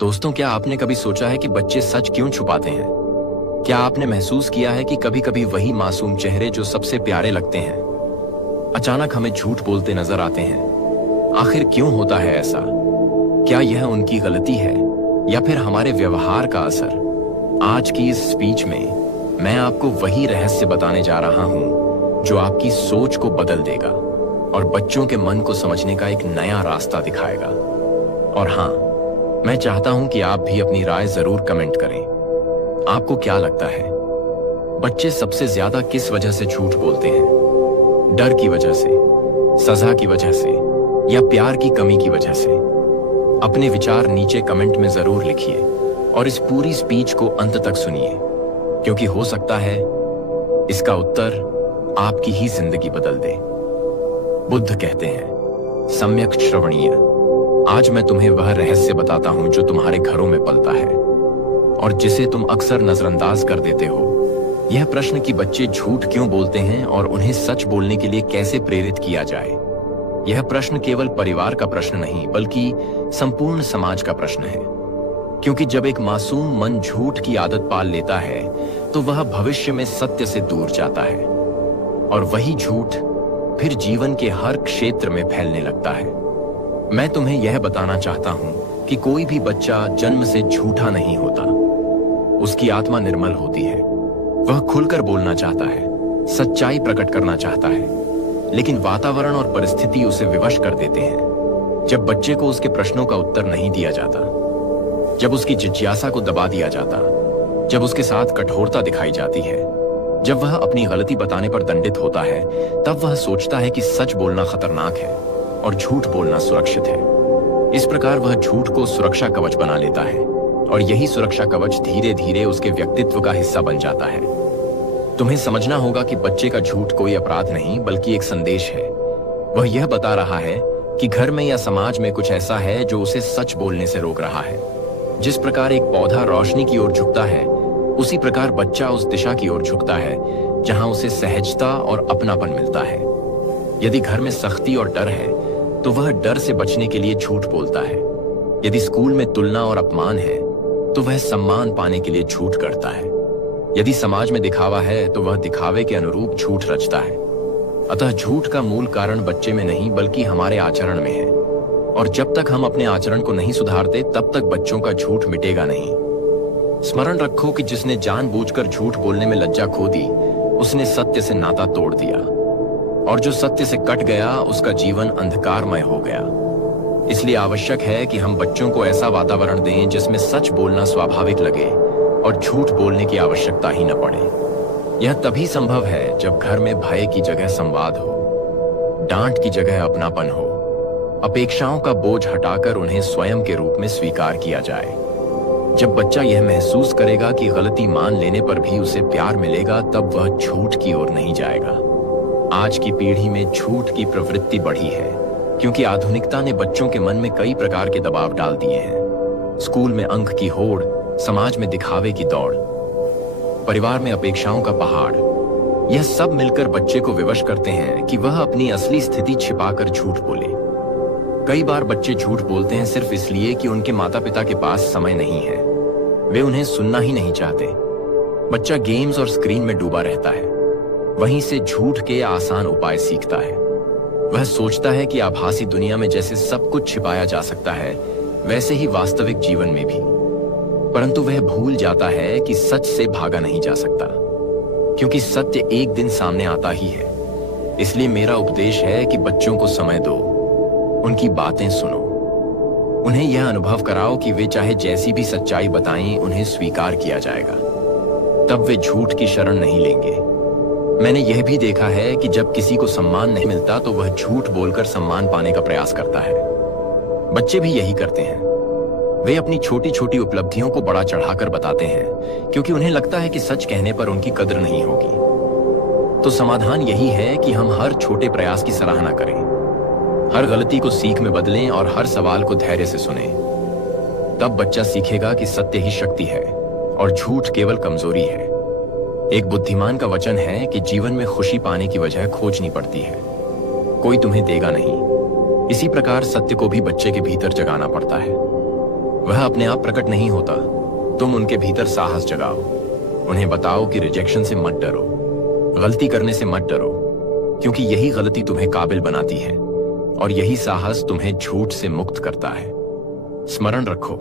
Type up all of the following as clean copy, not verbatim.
दोस्तों, क्या आपने कभी सोचा है कि बच्चे सच क्यों छुपाते हैं? क्या आपने महसूस किया है कि कभी-कभी वही मासूम चेहरे जो सबसे प्यारे लगते हैं, अचानक हमें झूठ बोलते नजर आते हैं? आखिर क्यों होता है ऐसा? क्या यह उनकी गलती है या फिर हमारे व्यवहार का असर? आज की इस स्पीच में मैं आपको वही रहस्य बताने जा रहा हूं जो आपकी सोच को बदल देगा और बच्चों के मन को समझने का एक नया रास्ता दिखाएगा। और हाँ, मैं चाहता हूं कि आप भी अपनी राय जरूर कमेंट करें। आपको क्या लगता है, बच्चे सबसे ज्यादा किस वजह से झूठ बोलते हैं? डर की वजह से, सजा की वजह से या प्यार की कमी की वजह से? अपने विचार नीचे कमेंट में जरूर लिखिए और इस पूरी स्पीच को अंत तक सुनिए, क्योंकि हो सकता है इसका उत्तर आपकी ही जिंदगी बदल दे। बुद्ध कहते हैं, सम्यक श्रवणीय। आज मैं तुम्हें वह रहस्य बताता हूं जो तुम्हारे घरों में पलता है और जिसे तुम अक्सर नजरअंदाज कर देते हो। यह प्रश्न कि बच्चे झूठ क्यों बोलते हैं और उन्हें सच बोलने के लिए कैसे प्रेरित किया जाए, यह प्रश्न केवल परिवार का प्रश्न नहीं बल्कि संपूर्ण समाज का प्रश्न है। क्योंकि जब एक मासूम मन झूठ की आदत पाल लेता है तो वह भविष्य में सत्य से दूर जाता है और वही झूठ फिर जीवन के हर क्षेत्र में फैलने लगता है। मैं तुम्हें यह बताना चाहता हूं कि कोई भी बच्चा जन्म से झूठा नहीं होता। उसकी आत्मा निर्मल होती है, वह खुलकर बोलना चाहता है, सच्चाई प्रकट करना चाहता है, लेकिन वातावरण और परिस्थिति उसे विवश कर देते हैं। जब बच्चे को उसके प्रश्नों का उत्तर नहीं दिया जाता, जब उसकी जिज्ञासा को दबा दिया जाता, जब उसके साथ कठोरता दिखाई जाती है, जब वह अपनी गलती बताने पर दंडित होता है, तब वह सोचता है कि सच बोलना खतरनाक है और झूठ बोलना सुरक्षित है। इस प्रकार वह झूठ को सुरक्षा कवच बना लेता है और यही सुरक्षा कवच धीरे धीरे उसके व्यक्तित्व का हिस्सा बन जाता है। तुम्हें समझना होगा कि बच्चे का झूठ कोई अपराध नहीं बल्कि एक संदेश है। वह यह बता रहा है कि घर में या समाज में कुछ ऐसा है जो उसे सच बोलने से रोक रहा है। जिस प्रकार एक पौधा रोशनी की ओर झुकता है, उसी प्रकार बच्चा उस दिशा की ओर झुकता है जहां उसे सहजता और अपनापन मिलता है। यदि घर में सख्ती और डर है तो वह डर से बचने के लिए झूठ बोलता है। यदि स्कूल में तुलना और अपमान है तो वह सम्मान पाने के लिए झूठ करता है। यदि समाज में दिखावा है तो वह दिखावे के अनुरूप झूठ रचता है। अतः झूठ का मूल कारण बच्चे में नहीं बल्कि हमारे आचरण में है, और जब तक हम अपने आचरण को नहीं सुधारते तब तक बच्चों का झूठ मिटेगा नहीं। स्मरण रखो कि जिसने जानबूझकर झूठ बोलने में लज्जा खो दी, उसने सत्य से नाता तोड़ दिया, और जो सत्य से कट गया उसका जीवन अंधकारमय हो गया। इसलिए आवश्यक है कि हम बच्चों को ऐसा वातावरण दें जिसमें सच बोलना स्वाभाविक लगे और झूठ बोलने की आवश्यकता ही न पड़े। यह तभी संभव है जब घर में भय की जगह संवाद हो, डांट की जगह अपनापन हो, अपेक्षाओं का बोझ हटाकर उन्हें स्वयं के रूप में स्वीकार किया जाए। जब बच्चा यह महसूस करेगा कि गलती मान लेने पर भी उसे प्यार मिलेगा, तब वह झूठ की ओर नहीं जाएगा। आज की पीढ़ी में झूठ की प्रवृत्ति बढ़ी है क्योंकि आधुनिकता ने बच्चों के मन में कई प्रकार के दबाव डाल दिए हैं। स्कूल में अंक की होड़, समाज में दिखावे की दौड़, परिवार में अपेक्षाओं का पहाड़, यह सब मिलकर बच्चे को विवश करते हैं कि वह अपनी असली स्थिति छिपाकर झूठ बोले। कई बार बच्चे झूठ बोलते हैं सिर्फ इसलिए कि उनके माता पिता के पास समय नहीं है, वे उन्हें सुनना ही नहीं चाहते। बच्चा गेम्स और स्क्रीन में डूबा रहता है, वहीं से झूठ के आसान उपाय सीखता है। वह सोचता है कि आभासी दुनिया में जैसे सब कुछ छिपाया जा सकता है, वैसे ही वास्तविक जीवन में भी। परंतु वह भूल जाता है कि सच से भागा नहीं जा सकता, क्योंकि सत्य एक दिन सामने आता ही है। इसलिए मेरा उपदेश है कि बच्चों को समय दो, उनकी बातें सुनो, उन्हें यह अनुभव कराओ कि वे चाहे जैसी भी सच्चाई बताएं, उन्हें स्वीकार किया जाएगा। तब वे झूठ की शरण नहीं लेंगे। मैंने यह भी देखा है कि जब किसी को सम्मान नहीं मिलता तो वह झूठ बोलकर सम्मान पाने का प्रयास करता है। बच्चे भी यही करते हैं। वे अपनी छोटी छोटी उपलब्धियों को बड़ा चढ़ाकर बताते हैं क्योंकि उन्हें लगता है कि सच कहने पर उनकी कद्र नहीं होगी। तो समाधान यही है कि हम हर छोटे प्रयास की सराहना करें, हर गलती को सीख में बदलें और हर सवाल को धैर्य से सुनें। तब बच्चा सीखेगा कि सत्य ही शक्ति है और झूठ केवल कमजोरी है। एक बुद्धिमान का वचन है कि जीवन में खुशी पाने की वजह खोजनी पड़ती है, कोई तुम्हें देगा नहीं। इसी प्रकार सत्य को भी बच्चे के भीतर जगाना पड़ता है। वह अपने आप प्रकट नहीं होता। तुम उनके भीतर साहस जगाओ। उन्हें बताओ कि रिजेक्शन से मत डरो, गलती करने से मत डरो, क्योंकि यही गलती तुम्हें काबिल बनाती है और यही साहस तुम्हें झूठ से मुक्त करता है। स्मरण रखो,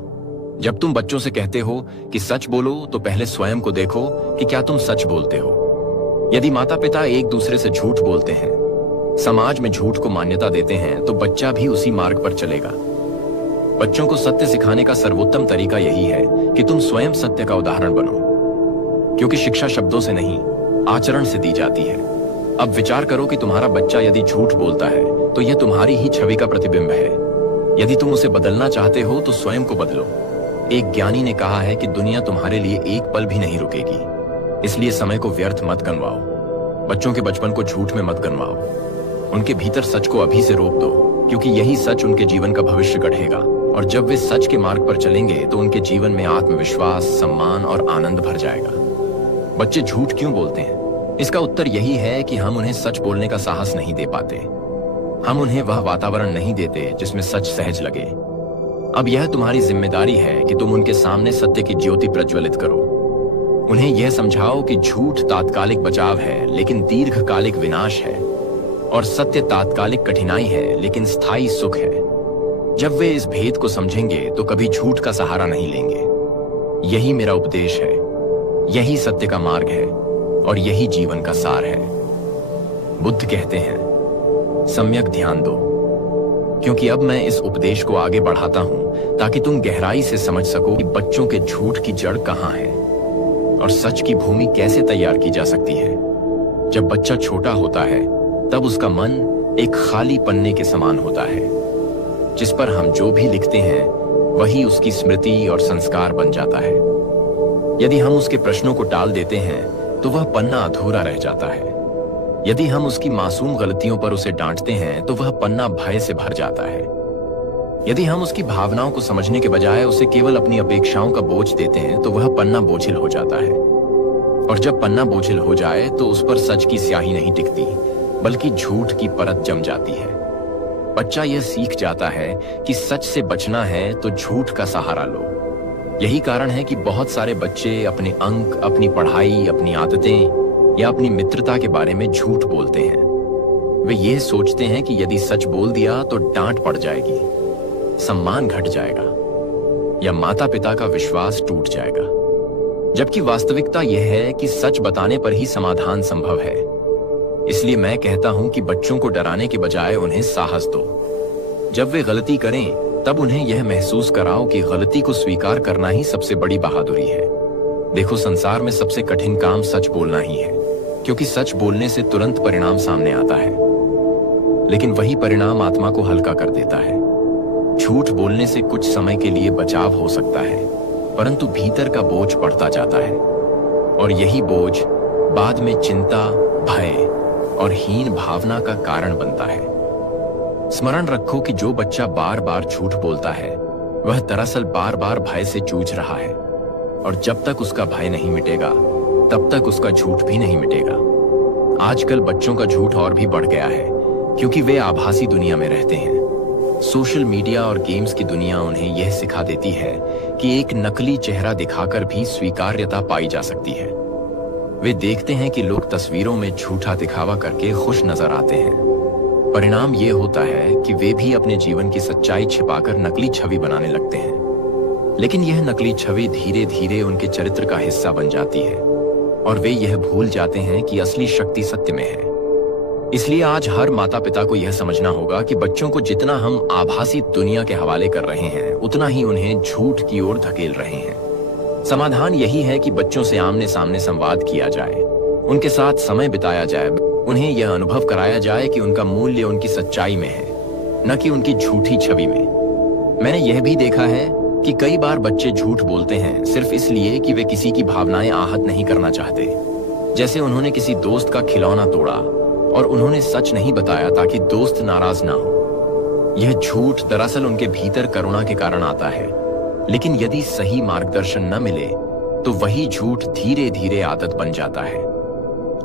जब तुम बच्चों से कहते हो कि सच बोलो, तो पहले स्वयं को देखो कि क्या तुम सच बोलते हो। यदि माता पिता एक दूसरे से झूठ बोलते हैं, समाज में झूठ को मान्यता देते हैं, तो बच्चा भी उसी मार्ग पर चलेगा। बच्चों को सत्य सिखाने का सर्वोत्तम तरीका यही है कि तुम स्वयं सत्य का उदाहरण बनो, क्योंकि शिक्षा शब्दों से नहीं, आचरण से दी जाती है। अब विचार करो कि तुम्हारा बच्चा यदि झूठ बोलता है तो यह तुम्हारी ही छवि का प्रतिबिंब है। यदि तुम उसे बदलना चाहते हो तो स्वयं को बदलो। एक ज्ञानी ने कहा है कि दुनिया तुम्हारे लिए एक पल भी नहीं रुकेगी, इसलिए समय को व्यर्थ मत गंवाओ। बच्चों के बचपन को झूठ में मत गंवाओ। उनके भीतर सच को अभी से रोक दो, क्योंकि यही सच उनके जीवन का भविष्य गढ़ेगा। और जब वे सच के मार्ग पर चलेंगे तो उनके जीवन में आत्मविश्वास, सम्मान और आनंद भर जाएगा। बच्चे झूठ क्यों बोलते हैं? इसका उत्तर यही है कि हम उन्हें सच बोलने का साहस नहीं दे पाते। हम उन्हें वह वातावरण नहीं देते जिसमें सच सहज लगे। अब यह तुम्हारी जिम्मेदारी है कि तुम उनके सामने सत्य की ज्योति प्रज्वलित करो। उन्हें यह समझाओ कि झूठ तात्कालिक बचाव है लेकिन दीर्घकालिक विनाश है, और सत्य तात्कालिक कठिनाई है लेकिन स्थायी सुख है। जब वे इस भेद को समझेंगे तो कभी झूठ का सहारा नहीं लेंगे। यही मेरा उपदेश है, यही सत्य का मार्ग है और यही जीवन का सार है। बुद्ध कहते हैं, सम्यक ध्यान दो, क्योंकि अब मैं इस उपदेश को आगे बढ़ाता हूं ताकि तुम गहराई से समझ सको कि बच्चों के झूठ की जड़ कहां है और सच की भूमि कैसे तैयार की जा सकती है। जब बच्चा छोटा होता है तब उसका मन एक खाली पन्ने के समान होता है, जिस पर हम जो भी लिखते हैं वही उसकी स्मृति और संस्कार बन जाता है। यदि हम उसके प्रश्नों को टाल देते हैं तो वह पन्ना अधूरा रह जाता है। यदि हम उसकी मासूम गलतियों पर उसे डांटते हैं तो वह पन्ना भय से भर जाता है। यदि हम उसकी भावनाओं को समझने के बजाय उसे केवल अपनी अपेक्षाओं का बोझ देते हैं तो वह पन्ना बोझिल हो जाता है। और जब पन्ना बोझिल हो जाए तो उस पर सच की स्याही नहीं टिकती, बल्कि झूठ की परत जम जाती है। बच्चा यह सीख जाता है कि सच से बचना है तो झूठ का सहारा लो। यही कारण है कि बहुत सारे बच्चे अपने अंक, अपनी पढ़ाई, अपनी आदतें या अपनी मित्रता के बारे में झूठ बोलते हैं। वे ये सोचते हैं कि यदि सच बोल दिया तो डांट पड़ जाएगी, सम्मान घट जाएगा या माता पिता का विश्वास टूट जाएगा। जबकि वास्तविकता यह है कि सच बताने पर ही समाधान संभव है। इसलिए मैं कहता हूं कि बच्चों को डराने के बजाय उन्हें साहस दो। जब वे गलती करें तब उन्हें यह महसूस कराओ कि गलती को स्वीकार करना ही सबसे बड़ी बहादुरी है। देखो, संसार में सबसे कठिन काम सच बोलना ही है, क्योंकि सच बोलने से तुरंत परिणाम सामने आता है, लेकिन वही परिणाम आत्मा को हल्का कर देता है। झूठ बोलने से कुछ समय के लिए बचाव हो सकता है, परंतु भीतर का बोझ बढ़ता जाता है और यही बोझ बाद में चिंता, भय और हीन भावना का कारण बनता है। स्मरण रखो कि जो बच्चा बार बार झूठ बोलता है वह दरअसल बार बार भय से जूझ रहा है, और जब तक उसका भय नहीं मिटेगा तब तक उसका झूठ भी नहीं मिटेगा। आजकल बच्चों का झूठ और भी बढ़ गया है, क्योंकि वे आभासी दुनिया में रहते हैं। सोशल मीडिया और गेम्स की दुनिया उन्हें यह सिखा देती है कि एक नकली चेहरा दिखाकर भी स्वीकार्यता पाई जा सकती है। वे देखते हैं कि लोग तस्वीरों में झूठा दिखावा करके खुश नजर आते हैं। परिणाम ये होता है कि वे भी अपने जीवन की सच्चाई छिपाकर नकली छवि बनाने लगते हैं। लेकिन यह नकली छवि धीरे धीरे उनके चरित्र का हिस्सा बन जाती है और वे यह भूल जाते हैं कि असली शक्ति सत्य में है। इसलिए आज हर माता पिता को यह समझना होगा कि बच्चों को जितना हम आभासी दुनिया के हवाले कर रहे हैं, उतना ही उन्हें झूठ की ओर धकेल रहे हैं। समाधान यही है कि बच्चों से आमने सामने संवाद किया जाए, उनके साथ समय बिताया जाए, उन्हें यह अनुभव कराया जाए कि उनका मूल्य उनकी सच्चाई में है, न कि उनकी झूठी छवि में। मैंने यह भी देखा है कि कई बार बच्चे झूठ बोलते हैं सिर्फ इसलिए कि वे किसी की भावनाएं आहत नहीं करना चाहते। जैसे उन्होंने किसी दोस्त का खिलौना तोड़ा और उन्होंने सच नहीं बताया ताकि दोस्त नाराज ना हो। यह झूठ दरअसल उनके भीतर करुणा के कारण आता है, लेकिन यदि सही मार्गदर्शन न मिले तो वही झूठ धीरे धीरे आदत बन जाता है।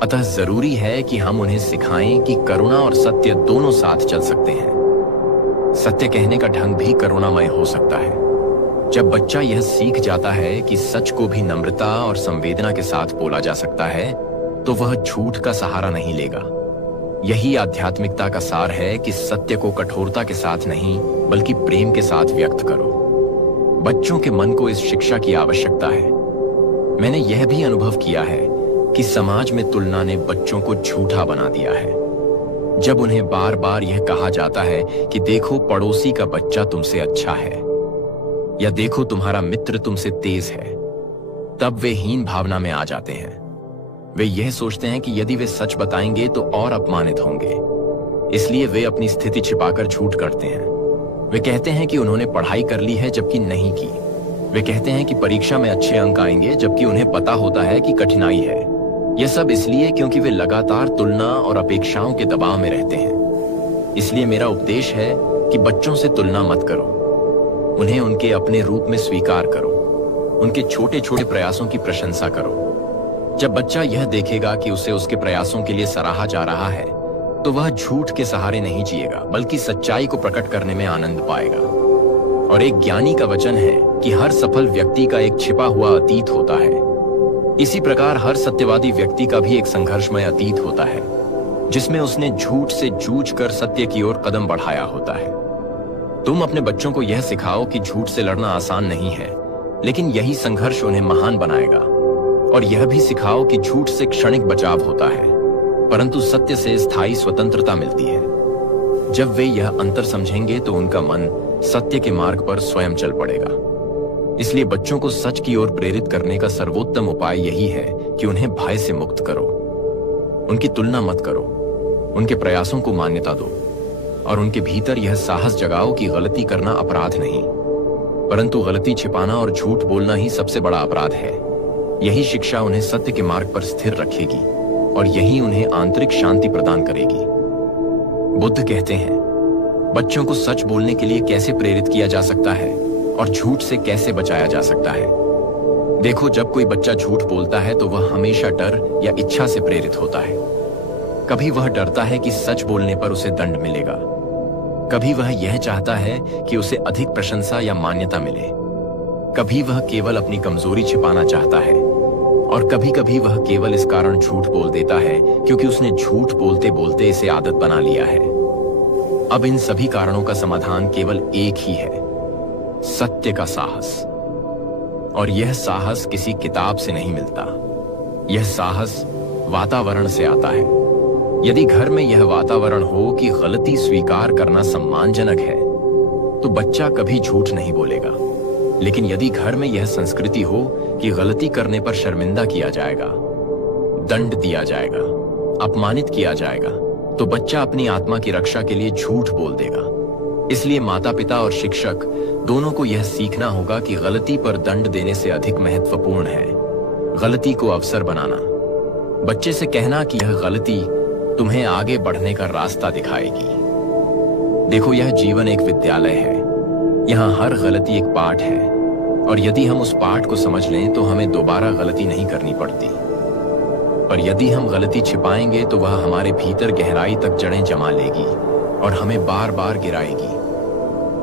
अतः जरूरी है कि हम उन्हें सिखाएं कि करुणा और सत्य दोनों साथ चल सकते हैं। सत्य कहने का ढंग भी करुणामय हो सकता है। जब बच्चा यह सीख जाता है कि सच को भी नम्रता और संवेदना के साथ बोला जा सकता है, तो वह झूठ का सहारा नहीं लेगा। यही आध्यात्मिकता का सार है कि सत्य को कठोरता के साथ नहीं, बल्कि प्रेम के साथ व्यक्त करो। बच्चों के मन को इस शिक्षा की आवश्यकता है। मैंने यह भी अनुभव किया है कि समाज में तुलना ने बच्चों को झूठा बना दिया है। जब उन्हें बार बार यह कहा जाता है कि देखो पड़ोसी का बच्चा तुमसे अच्छा है, या देखो तुम्हारा मित्र तुमसे तेज है, तब वे हीन भावना में आ जाते हैं। वे यह सोचते हैं कि यदि वे सच बताएंगे तो और अपमानित होंगे, इसलिए वे अपनी स्थिति छिपाकर झूठ करते हैं। वे कहते हैं कि उन्होंने पढ़ाई कर ली है, जबकि नहीं की। वे कहते हैं कि परीक्षा में अच्छे अंक आएंगे, जबकि उन्हें पता होता है कि कठिनाई है। यह सब इसलिए क्योंकि वे लगातार तुलना और अपेक्षाओं के दबाव में रहते हैं। इसलिए मेरा उपदेश है कि बच्चों से तुलना मत करो, उन्हें उनके अपने रूप में स्वीकार करो, उनके छोटे छोटे प्रयासों की प्रशंसा करो। जब बच्चा यह देखेगा कि उसे उसके प्रयासों के लिए सराहा जा रहा है, तो वह झूठ के सहारे नहीं जिएगा, बल्कि सच्चाई को प्रकट करने में आनंद पाएगा। और एक ज्ञानी का वचन है कि हर सफल व्यक्ति का एक छिपा हुआ अतीत होता है। इसी प्रकार हर सत्यवादी व्यक्ति का भी एक संघर्षमय अतीत होता है, जिसमें उसने झूठ से जूझ कर सत्य की ओर कदम बढ़ाया होता है। तुम अपने बच्चों को यह सिखाओ कि झूठ से लड़ना आसान नहीं है, लेकिन यही संघर्ष उन्हें महान बनाएगा। और यह भी सिखाओ कि झूठ से क्षणिक बचाव होता है, परंतु सत्य से स्थायी स्वतंत्रता मिलती है। जब वे यह अंतर समझेंगे तो उनका मन सत्य के मार्ग पर स्वयं चल पड़ेगा। इसलिए बच्चों को सच की ओर प्रेरित करने का सर्वोत्तम उपाय यही है कि उन्हें भय से मुक्त करो। उनकी तुलना मत करो, उनके प्रयासों को मान्यता दो, और उनके भीतर यह साहस जगाओ कि गलती करना अपराध नहीं, परंतु गलती छिपाना और झूठ बोलना ही सबसे बड़ा अपराध है। यही शिक्षा उन्हें सत्य के मार्ग पर स्थिर रखेगी, और यही उन्हें आंतरिक शांति प्रदान करेगी। बुद्ध कहते हैं, बच्चों को सच बोलने के लिए कैसे प्रेरित किया जा सकता है और झूठ से कैसे बचाया जा सकता है। देखो, जब कोई बच्चा झूठ बोलता है तो वह हमेशा डर या इच्छा से प्रेरित होता है। कभी वह डरता है कि सच बोलने पर उसे दंड मिलेगा, कभी वह यह चाहता है कि उसे अधिक प्रशंसा या मान्यता मिले, कभी वह केवल अपनी कमजोरी छिपाना चाहता है, और कभी कभी वह केवल इस कारण झूठ बोल देता है क्योंकि उसने झूठ बोलते बोलते इसे आदत बना लिया है। अब इन सभी कारणों का समाधान केवल एक ही है, सत्य का साहस। और यह साहस किसी किताब से नहीं मिलता, यह साहस वातावरण से आता है। यदि घर में यह वातावरण हो कि गलती स्वीकार करना सम्मानजनक है, तो बच्चा कभी झूठ नहीं बोलेगा। लेकिन यदि घर में यह संस्कृति हो कि गलती करने पर शर्मिंदा किया जाएगा, दंड दिया जाएगा, अपमानित किया जाएगा, तो बच्चा अपनी आत्मा की रक्षा के लिए झूठ बोल देगा। इसलिए माता पिता और शिक्षक दोनों को यह सीखना होगा कि गलती पर दंड देने से अधिक महत्वपूर्ण है गलती को अवसर बनाना। बच्चे से कहना कि यह गलती तुम्हें आगे बढ़ने का रास्ता दिखाएगी। देखो, यह जीवन एक विद्यालय है, यहाँ हर गलती एक पाठ है, और यदि हम उस पाठ को समझ लें तो हमें दोबारा गलती नहीं करनी पड़ती। पर यदि हम गलती छिपाएंगे तो वह हमारे भीतर गहराई तक जड़ें जमा लेगी और हमें बार बार गिराएगी।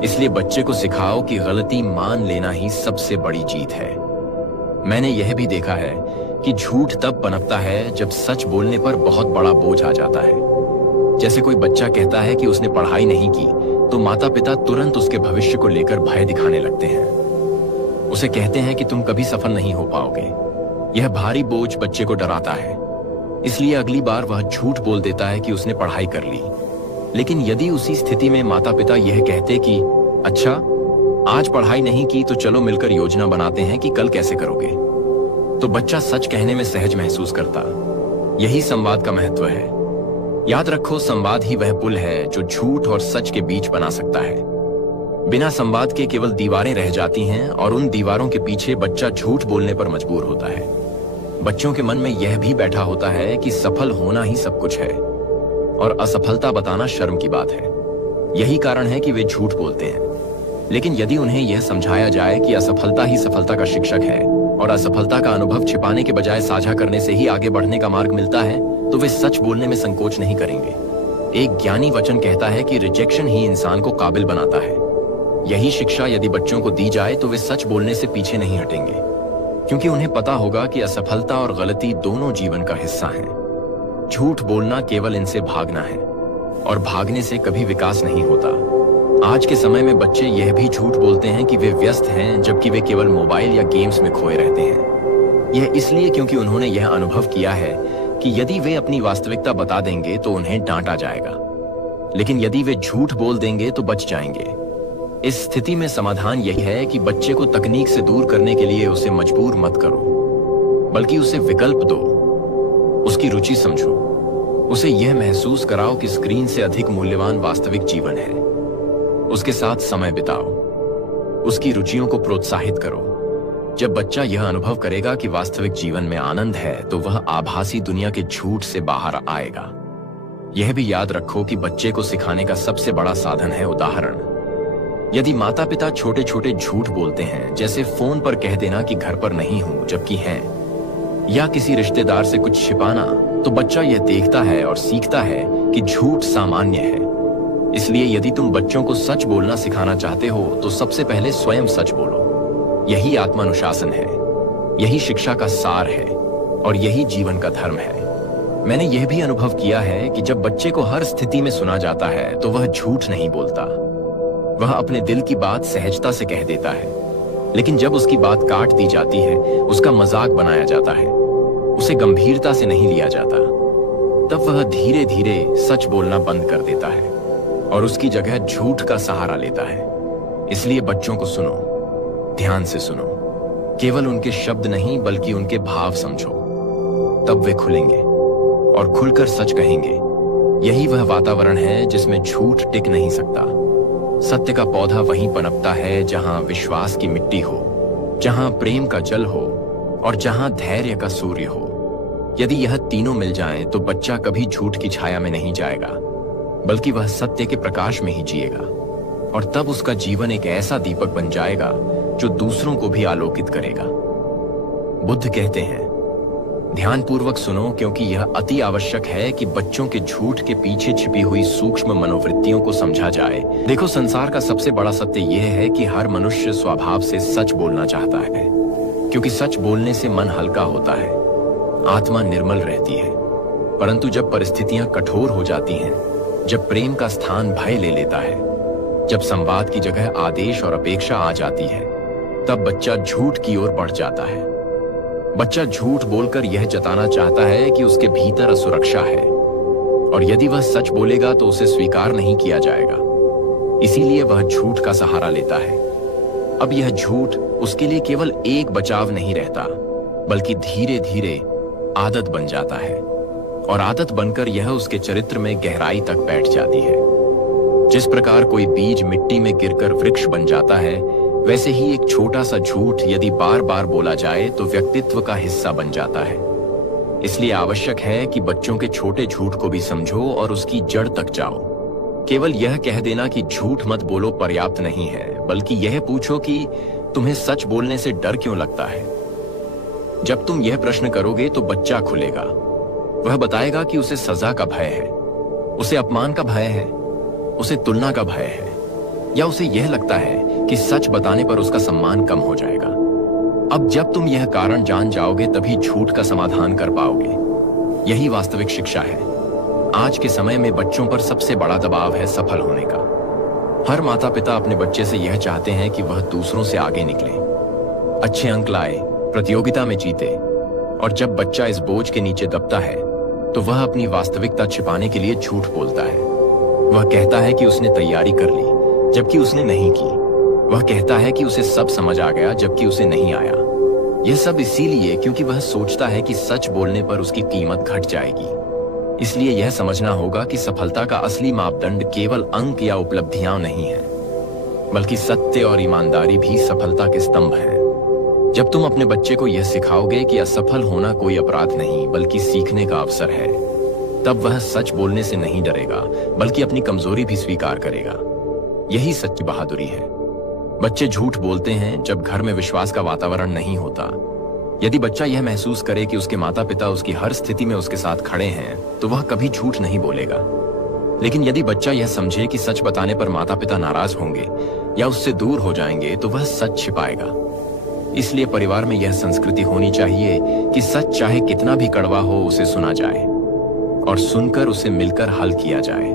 इसलिए बच्चे को सिखाओ कि गलती मान लेना ही सबसे बड़ी जीत है। मैंने यह भी देखा है कि झूठ तब पनपता है जब सच बोलने पर बहुत बड़ा बोझ आ जाता है। जैसे कोई बच्चा कहता है कि उसने पढ़ाई नहीं की, तो माता पिता तुरंत उसके भविष्य को लेकर भय दिखाने लगते हैं। उसे कहते हैं कि तुम कभी सफल नहीं हो पाओगे। यह भारी बोझ बच्चे को डराता है, इसलिए अगली बार वह झूठ बोल देता है कि उसने पढ़ाई कर ली। लेकिन यदि उसी स्थिति में माता पिता यह कहते कि अच्छा, आज पढ़ाई नहीं की तो चलो मिलकर योजना बनाते हैं कि कल कैसे करोगे, तो बच्चा सच कहने में सहज महसूस करता। यही संवाद का महत्व है। याद रखो, संवाद ही वह पुल है जो झूठ और सच के बीच बना सकता है। बिना संवाद के केवल दीवारें रह जाती हैं, और उन दीवारों के पीछे बच्चा झूठ बोलने पर मजबूर होता है। बच्चों के मन में यह भी बैठा होता है कि सफल होना ही सब कुछ है और असफलता बताना शर्म की बात है। यही कारण है कि वे झूठ बोलते हैं। लेकिन यदि उन्हें यह समझाया जाए कि असफलता ही सफलता का शिक्षक है और असफलता का अनुभव छिपाने के बजाय साझा करने से ही आगे बढ़ने का मार्ग मिलता है, तो वे सच बोलने में संकोच नहीं करेंगे। एक ज्ञानी वचन कहता है कि रिजेक्शन ही इंसान को काबिल बनाता है। यही शिक्षा यदि बच्चों को दी जाए तो वे सच बोलने से पीछे नहीं हटेंगे, क्योंकि उन्हें पता होगा कि असफलता और गलती दोनों जीवन का हिस्सा हैं। झूठ बोलना केवल इनसे भागना है, और भागने से कभी विकास नहीं होता। आज के समय में बच्चे यह भी झूठ बोलते हैं कि वे व्यस्त हैं, जबकि वे केवल मोबाइल या गेम्स में खोए रहते हैं। यह इसलिए क्योंकि उन्होंने यह अनुभव किया है कि यदि वे अपनी वास्तविकता बता देंगे तो उन्हें डांटा जाएगा, लेकिन यदि वे झूठ बोल देंगे तो बच जाएंगे। इस स्थिति में समाधान यही है कि बच्चे को तकनीक से दूर करने के लिए उसे मजबूर मत करो, बल्कि उसे विकल्प दो। उसकी रुचि समझो, उसे यह महसूस कराओ कि स्क्रीन से अधिक मूल्यवान वास्तविक जीवन है। उसके साथ समय बिताओ, उसकी रुचियों को प्रोत्साहित करो। जब बच्चा यह अनुभव करेगा कि वास्तविक जीवन में आनंद है, तो वह आभासी दुनिया के झूठ से बाहर आएगा। यह भी याद रखो कि बच्चे को सिखाने का सबसे बड़ा साधन है उदाहरण। यदि माता पिता छोटे छोटे झूठ बोलते हैं, जैसे फोन पर कह देना कि घर पर नहीं हूं जबकि हैं, या किसी रिश्तेदार से कुछ छिपाना, तो बच्चा यह देखता है और सीखता है कि झूठ सामान्य है। इसलिए यदि तुम बच्चों को सच बोलना सिखाना चाहते हो तो सबसे पहले स्वयं सच बोलो। यही आत्मानुशासन है, यही शिक्षा का सार है, और यही जीवन का धर्म है। मैंने यह भी अनुभव किया है कि जब बच्चे को हर स्थिति में सुना जाता है तो वह झूठ नहीं बोलता। वह अपने दिल की बात सहजता से कह देता है, लेकिन जब उसकी बात काट दी जाती है, उसका मजाक बनाया जाता है, उसे गंभीरता से नहीं लिया जाता, तब वह धीरे धीरे सच बोलना बंद कर देता है और उसकी जगह झूठ का सहारा लेता है। इसलिए बच्चों को सुनो, ध्यान से सुनो, केवल उनके शब्द नहीं बल्कि उनके भाव समझो। तब वे खुलेंगे और खुलकर सच कहेंगे। यही वह वातावरण है जिसमें झूठ टिक नहीं सकता। सत्य का पौधा वहीं पनपता है जहां विश्वास की मिट्टी हो, जहां प्रेम का जल हो, और जहां धैर्य का सूर्य हो। यदि यह तीनों मिल जाएं, तो बच्चा कभी झूठ की छाया में नहीं जाएगा, बल्कि वह सत्य के प्रकाश में ही जिएगा। और तब उसका जीवन एक ऐसा दीपक बन जाएगा जो दूसरों को भी आलोकित करेगा। बुद्ध कहते हैं, ध्यानपूर्वक सुनो, क्योंकि यह अति आवश्यक है कि बच्चों के झूठ के पीछे छिपी हुई सूक्ष्म मनोवृत्तियों को समझा जाए। देखो, संसार का सबसे बड़ा सत्य यह है कि हर मनुष्य स्वभाव से सच बोलना चाहता है, क्योंकि सच बोलने से मन हल्का होता है, आत्मा निर्मल रहती है। परंतु जब परिस्थितियां कठोर हो जाती हैं, जब प्रेम का स्थान भय ले लेता है, जब संवाद की जगह आदेश और अपेक्षा आ जाती है, तब बच्चा झूठ की ओर बढ़ जाता है। बच्चा झूठ बोलकर यह जताना चाहता है कि उसके भीतर असुरक्षा है, और यदि वह सच बोलेगा तो उसे स्वीकार नहीं किया जाएगा। इसीलिए वह झूठ का सहारा लेता है। अब यह झूठ उसके लिए केवल एक बचाव नहीं रहता, बल्कि धीरे धीरे आदत बन जाता है, और आदत बनकर यह उसके चरित्र में गहराई तक बैठ जाती है। जिस प्रकार कोई बीज मिट्टी में गिरकर वृक्ष बन जाता है, वैसे ही एक छोटा सा झूठ यदि बार बार बोला जाए तो व्यक्तित्व का हिस्सा बन जाता है। इसलिए आवश्यक है कि बच्चों के छोटे झूठ को भी समझो और उसकी जड़ तक जाओ। केवल यह कह देना कि झूठ मत बोलो पर्याप्त नहीं है, बल्कि यह पूछो कि तुम्हें सच बोलने से डर क्यों लगता है। जब तुम यह प्रश्न करोगे तो बच्चा खुलेगा। वह बताएगा कि उसे सजा का भय है, उसे अपमान का भय है, उसे तुलना का भय है, या उसे यह लगता है कि सच बताने पर उसका सम्मान कम हो जाएगा। अब जब तुम यह कारण जान जाओगे, तभी झूठ का समाधान कर पाओगे। यही वास्तविक शिक्षा है। आज के समय में बच्चों पर सबसे बड़ा दबाव है सफल होने का। हर माता पिता अपने बच्चे से यह चाहते हैं कि वह दूसरों से आगे निकले, अच्छे अंक लाए, प्रतियोगिता में जीते। और जब बच्चा इस बोझ के नीचे दबता है, तो वह अपनी वास्तविकता छिपाने के लिए झूठ बोलता है। वह कहता है कि उसने तैयारी कर ली, जबकि उसने नहीं की। वह कहता है कि उसे सब समझ आ गया, जबकि उसे नहीं आया। यह सब इसीलिए क्योंकि वह सोचता है कि सच बोलने पर उसकी कीमत घट जाएगी। इसलिए यह समझना होगा कि सफलता का असली मापदंड केवल अंक या उपलब्धियां नहीं है, बल्कि सत्य और ईमानदारी भी सफलता के स्तंभ हैं। जब तुम अपने बच्चे को यह सिखाओगे कि असफल होना कोई अपराध नहीं बल्कि सीखने का अवसर है, तब वह सच बोलने से नहीं डरेगा, बल्कि अपनी कमजोरी भी स्वीकार करेगा। यही सच्ची बहादुरी है। बच्चे झूठ बोलते हैं जब घर में विश्वास का वातावरण नहीं होता। यदि बच्चा यह महसूस करे कि उसके माता पिता उसकी हर स्थिति में उसके साथ खड़े हैं, तो वह कभी झूठ नहीं बोलेगा। लेकिन यदि बच्चा यह समझे कि सच बताने पर माता पिता नाराज होंगे, या उससे दूर हो जाएंगे तो वह सच छिपाएगा। इसलिए परिवार में यह संस्कृति होनी चाहिए कि सच चाहे कितना भी कड़वा हो उसे सुना जाए और सुनकर उसे मिलकर हल किया जाए।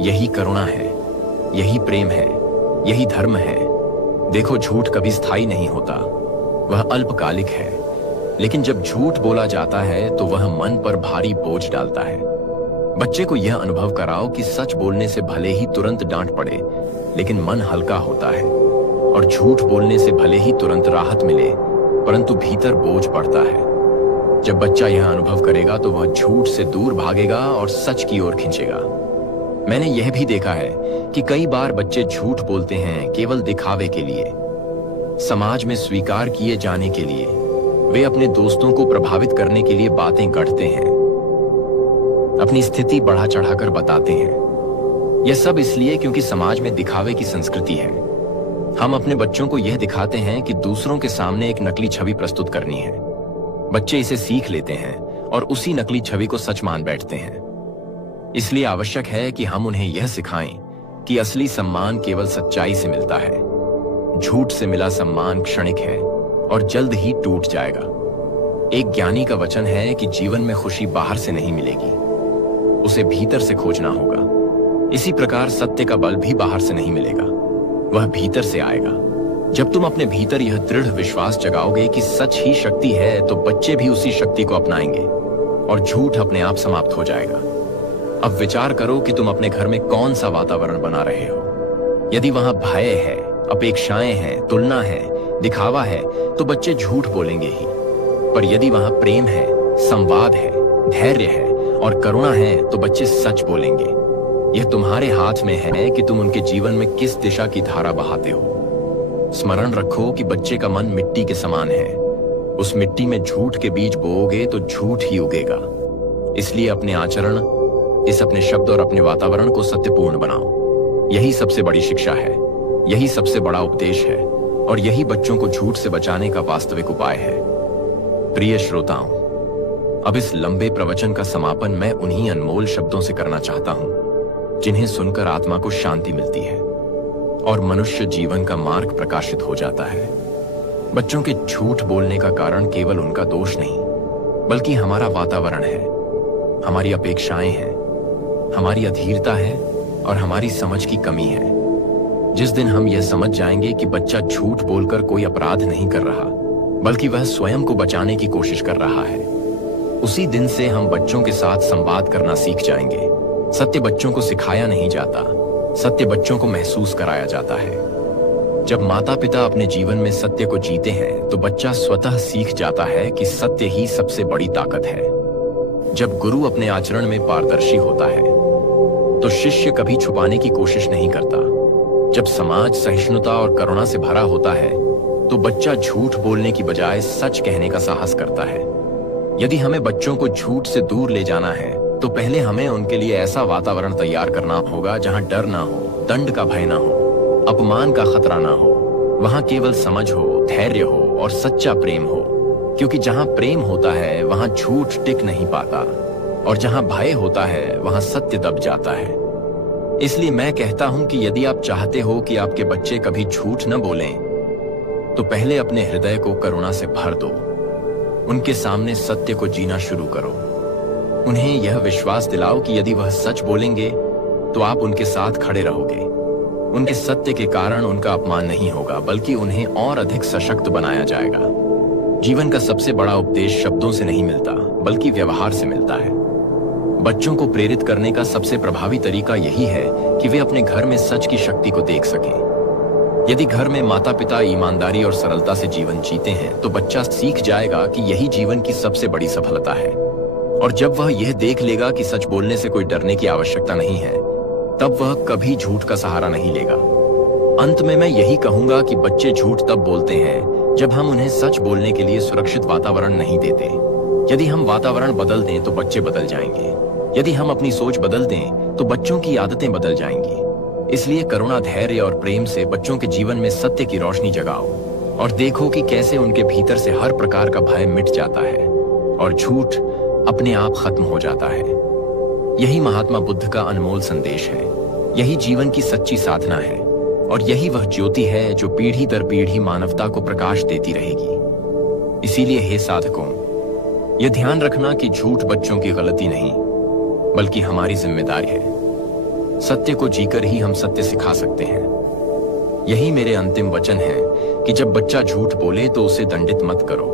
यही करुणा है, यही प्रेम है, यही धर्म है। देखो, झूठ कभी स्थायी नहीं होता, वह अल्पकालिक है। लेकिन जब झूठ बोला जाता है तो वह मन पर भारी बोझ डालता है। बच्चे को यह अनुभव कराओ कि सच बोलने से भले ही तुरंत डांट पड़े, लेकिन मन हल्का होता है, और झूठ बोलने से भले ही तुरंत राहत मिले, परंतु भीतर बोझ बढ़ता है। जब बच्चा यह अनुभव करेगा तो वह झूठ से दूर भागेगा और सच की ओर खींचेगा। मैंने यह भी देखा है कि कई बार बच्चे झूठ बोलते हैं केवल दिखावे के लिए, समाज में स्वीकार किए जाने के लिए। वे अपने दोस्तों को प्रभावित करने के लिए बातें गढ़ते हैं, अपनी स्थिति बढ़ा चढ़ाकर बताते हैं। यह सब इसलिए क्योंकि समाज में दिखावे की संस्कृति है। हम अपने बच्चों को यह दिखाते हैं कि दूसरों के सामने एक नकली छवि प्रस्तुत करनी है। बच्चे इसे सीख लेते हैं और उसी नकली छवि को सच मान बैठते हैं। इसलिए आवश्यक है कि हम उन्हें यह सिखाएं कि असली सम्मान केवल सच्चाई से मिलता है। झूठ से मिला सम्मान क्षणिक है और जल्द ही टूट जाएगा। एक ज्ञानी का वचन है कि जीवन में खुशी बाहर से नहीं मिलेगी, उसे भीतर से खोजना होगा। इसी प्रकार सत्य का बल भी बाहर से नहीं मिलेगा, वह भीतर से आएगा। जब तुम अपने भीतर यह दृढ़ विश्वास जगाओगे कि सच ही शक्ति है, तो बच्चे भी उसी शक्ति को अपनाएंगे और झूठ अपने आप समाप्त हो जाएगा। अब विचार करो कि तुम अपने घर में कौन सा वातावरण बना रहे हो। यदि वहां भय है, अपेक्षाएं हैं, तुलना है, दिखावा है, तो बच्चे झूठ बोलेंगे ही। पर यदि वहां प्रेम है, संवाद है, धैर्य है और करुणा है, तो बच्चे सच बोलेंगे। यह तुम्हारे हाथ में है कि तुम उनके जीवन में किस दिशा की धारा बहाते हो। स्मरण रखो कि बच्चे का मन मिट्टी के समान है। उस मिट्टी में झूठ के बीज बोओगे तो झूठ ही उगेगा। इसलिए अपने आचरण, इस अपने शब्द और अपने वातावरण को सत्यपूर्ण बनाओ। यही सबसे बड़ी शिक्षा है, यही सबसे बड़ा उपदेश है और यही बच्चों को झूठ से बचाने का वास्तविक उपाय है। प्रिय श्रोताओं, अब इस लंबे प्रवचन का समापन मैं उन्हीं अनमोल शब्दों से करना चाहता हूं जिन्हें सुनकर आत्मा को शांति मिलती है और मनुष्य जीवन का मार्ग प्रकाशित हो जाता है। बच्चों के झूठ बोलने का कारण केवल उनका दोष नहीं, बल्कि हमारा वातावरण है, हमारी अपेक्षाएं हैं, हमारी अधीरता है और हमारी समझ की कमी है। जिस दिन हम यह समझ जाएंगे कि बच्चा झूठ बोलकर कोई अपराध नहीं कर रहा, बल्कि वह स्वयं को बचाने की कोशिश कर रहा है, उसी दिन से हम बच्चों के साथ संवाद करना सीख जाएंगे। सत्य बच्चों को सिखाया नहीं जाता, सत्य बच्चों को महसूस कराया जाता है। जब माता पिता अपने जीवन में सत्य को जीते हैं तो बच्चा स्वतः सीख जाता है कि सत्य ही सबसे बड़ी ताकत है। जब गुरु अपने आचरण में पारदर्शी होता है तो शिष्य कभी छुपाने की कोशिश नहीं करता। जब समाज सहिष्णुता और करुणा से भरा होता है तो बच्चा झूठ बोलने की बजाय सच कहने का साहस करता है। यदि हमें बच्चों को झूठ से दूर ले जाना है तो पहले हमें उनके लिए ऐसा वातावरण तैयार करना होगा जहां डर ना हो, दंड का भय ना हो, अपमान का खतरा ना हो। वहां केवल समझ हो, धैर्य हो और सच्चा प्रेम हो। क्योंकि जहां प्रेम होता है वहां झूठ टिक नहीं पाता और जहां भय होता है वहां सत्य दब जाता है। इसलिए मैं कहता हूं कि यदि आप चाहते हो कि आपके बच्चे कभी झूठ न बोलें तो पहले अपने हृदय को करुणा से भर दो। उनके सामने सत्य को जीना शुरू करो। उन्हें यह विश्वास दिलाओ कि यदि वह सच बोलेंगे तो आप उनके साथ खड़े रहोगे। उनके सत्य के कारण उनका अपमान नहीं होगा, बल्कि उन्हें और अधिक सशक्त बनाया जाएगा। जीवन का सबसे बड़ा उपदेश शब्दों से नहीं मिलता, बल्कि व्यवहार से मिलता है। बच्चों को प्रेरित करने का सबसे प्रभावी तरीका यही है कि वे अपने घर में सच की शक्ति को देख सकें। यदि घर में माता पिता ईमानदारी और सरलता से जीवन जीते हैं तो बच्चा सीख जाएगा कि यही जीवन की सबसे बड़ी सफलता है। और जब वह यह देख लेगा कि सच बोलने से कोई डरने की आवश्यकता नहीं है, तब वह कभी झूठ का सहारा नहीं लेगा। अंत में मैं यही कहूंगा कि बच्चे झूठ तब बोलते हैं जब हम उन्हें सच बोलने के लिए सुरक्षित वातावरण नहीं देते। यदि हम वातावरण बदल दें तो बच्चे बदल जाएंगे। यदि हम अपनी सोच बदल दें तो बच्चों की आदतें बदल जाएंगी। इसलिए करुणा, धैर्य और प्रेम से बच्चों के जीवन में सत्य की रोशनी जगाओ और देखो कि कैसे उनके भीतर से हर प्रकार का भय मिट जाता है और झूठ अपने आप खत्म हो जाता है। यही महात्मा बुद्ध का अनमोल संदेश है। यही जीवन की सच्ची साधना है। और यही वह ज्योति है जो पीढ़ी दर पीढ़ी मानवता को प्रकाश देती रहेगी। इसीलिए हे साधकों, यह ध्यान रखना कि झूठ बच्चों की गलती नहीं, बल्कि हमारी जिम्मेदारी है। सत्य को जीकर ही हम सत्य सिखा सकते हैं। यही मेरे अंतिम वचन है कि जब बच्चा झूठ बोले तो उसे दंडित मत करो।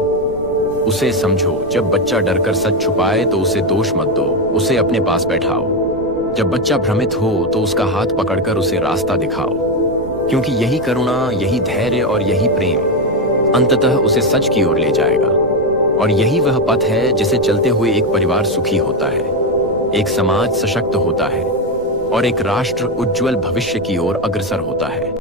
उसे समझो, जब बच्चा डरकर सच छुपाए तो उसे दोष मत दो, उसे अपने पास बैठाओ। जब बच्चा भ्रमित हो तो उसका हाथ पकड़कर उसे रास्ता दिखाओ, क्योंकि यही करुणा, यही धैर्य और यही प्रेम अंततः उसे सच की ओर ले जाएगा। और यही वह पथ है जिसे चलते हुए एक परिवार सुखी होता है, एक समाज सशक्त होता है और एक राष्ट्र उज्जवल भविष्य की ओर अग्रसर होता है।